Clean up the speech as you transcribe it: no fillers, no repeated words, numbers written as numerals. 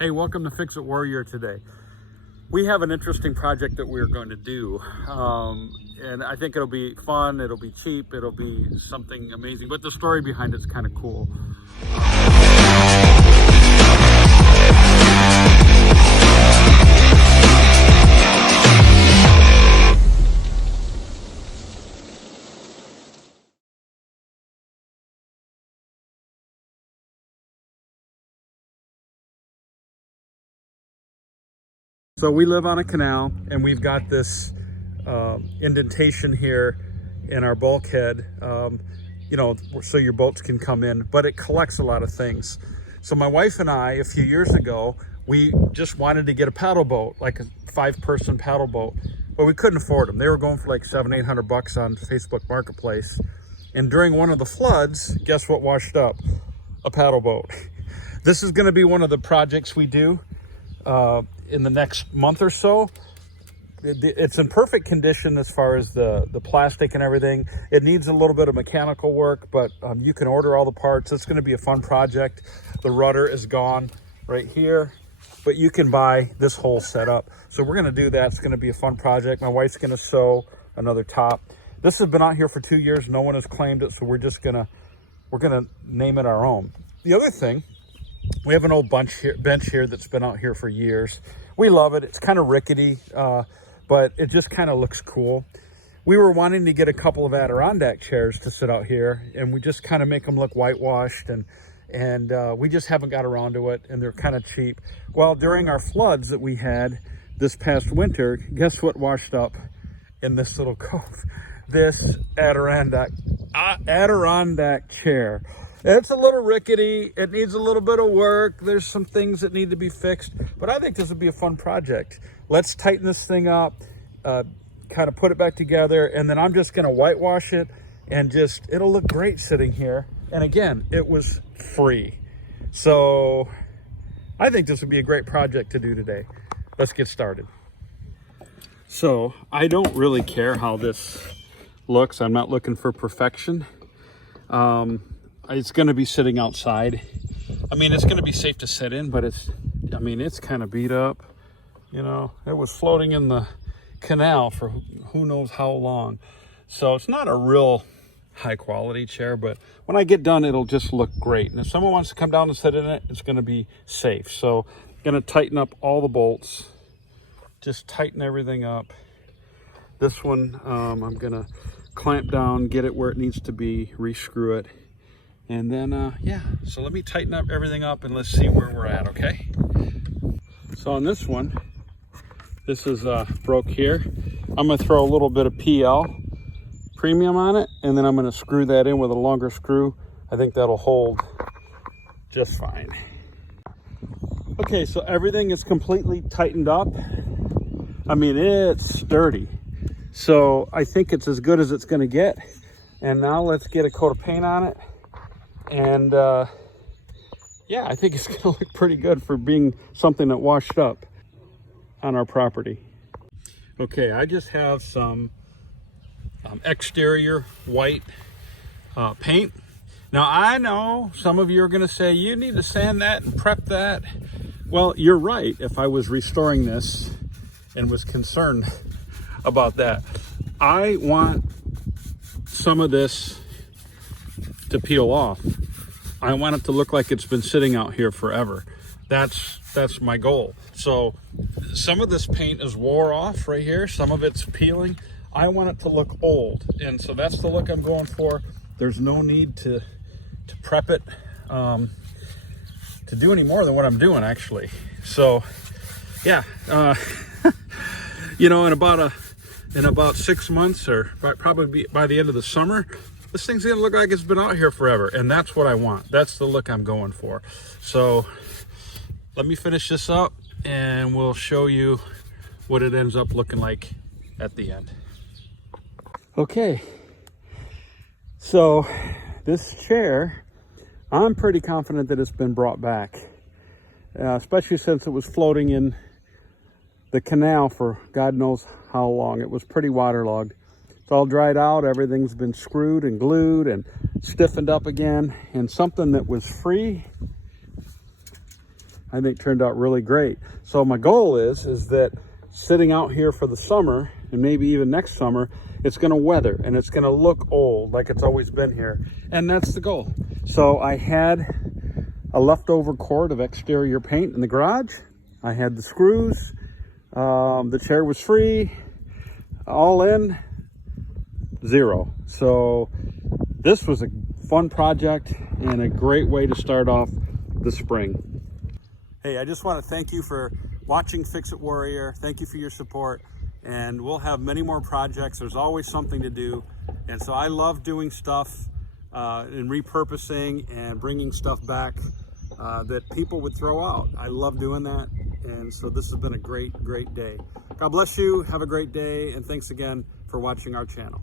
Hey, welcome to Fix It Warrior today. We have an interesting project that we're going to do, and I think it'll be fun, it'll be cheap, it'll be something amazing, but the story behind it's kind of cool. So we live on a canal, and we've got this indentation here in our bulkhead, so your boats can come in, but it collects a lot of things. So my wife and I, a few years ago, we just wanted to get a paddle boat, like a 5-person paddle boat, but we couldn't afford them. They were going for like $700-800 on Facebook Marketplace. And during one of the floods, guess what washed up? A paddle boat. This is going to be one of the projects we do in the next month or so. It's in perfect condition as far as the plastic and everything. It needs a little bit of mechanical work, but you can order all the parts. It's going to be a fun project. The rudder is gone right here, but you can buy this whole setup. So we're going to do that. It's going to be a fun project. My wife's going to sew another top. This has been out here for 2 years. No one has claimed it, so we're gonna name it our own. The other thing, we have an old bench here that's been out here for years. We love it. It's kind of rickety, but it just kind of looks cool. We were wanting to get a couple of Adirondack chairs to sit out here, and we just kind of make them look whitewashed, and we just haven't got around to it, and they're kind of cheap. Well, during our floods that we had this past winter, guess what washed up in this little cove? This Adirondack chair. It's a little rickety. It needs a little bit of work. There's some things that need to be fixed, but I think this would be a fun project. Let's tighten this thing up, kind of put it back together, and then I'm just going to whitewash it, and it'll look great sitting here. And again, it was free. So I think this would be a great project to do today. Let's get started. So I don't really care how this looks. I'm not looking for perfection. It's going to be sitting outside. I mean, it's going to be safe to sit in, but it's kind of beat up. You know, it was floating in the canal for who knows how long. So it's not a real high quality chair, but when I get done, it'll just look great. And if someone wants to come down and sit in it, it's going to be safe. So I'm going to tighten up all the bolts. Just tighten everything up. This one, I'm going to clamp down, get it where it needs to be, re-screw it. And then, yeah, so let me tighten up everything up and let's see where we're at, okay? So on this one, this is broke here. I'm gonna throw a little bit of PL premium on it, and then I'm gonna screw that in with a longer screw. I think that'll hold just fine. Okay, so everything is completely tightened up. I mean, it's sturdy. So I think it's as good as it's gonna get. And now let's get a coat of paint on it. And yeah, I think it's gonna look pretty good for being something that washed up on our property. Okay, I just have some exterior white paint. Now I know some of you are gonna say, you need to sand that and prep that. Well, you're right. If I was restoring this and was concerned about that, I want some of this to peel off. I want it to look like it's been sitting out here forever. That's my goal. So some of this paint is wore off right here. Some of it's peeling. I want it to look old. And so that's the look I'm going for. There's no need to prep it, to do any more than what I'm doing actually. So yeah, you know, in about 6 months, or probably by the end of the summer, this thing's gonna look like it's been out here forever, and that's what I want. That's the look I'm going for. So let me finish this up and we'll show you what it ends up looking like at the end. Okay, so this chair, I'm pretty confident that it's been brought back, especially since it was floating in the canal for God knows how long. It was pretty waterlogged. It's all dried out. Everything's been screwed and glued and stiffened up again. And something that was free I think turned out really great. So my goal is that sitting out here for the summer, and maybe even next summer, it's going to weather and it's going to look old like it's always been here. And that's the goal. So I had a leftover quart of exterior paint in the garage. I had the screws. The chair was free. All in, $0. So this was a fun project and a great way to start off the spring. Hey, I just want to thank you for watching Fix It Warrior. Thank you for your support, and we'll have many more projects. There's always something to do, and so I love doing stuff and repurposing and bringing stuff back that people would throw out. I love doing that, and so this has been a great day. God bless you, have a great day, and thanks again for watching our channel.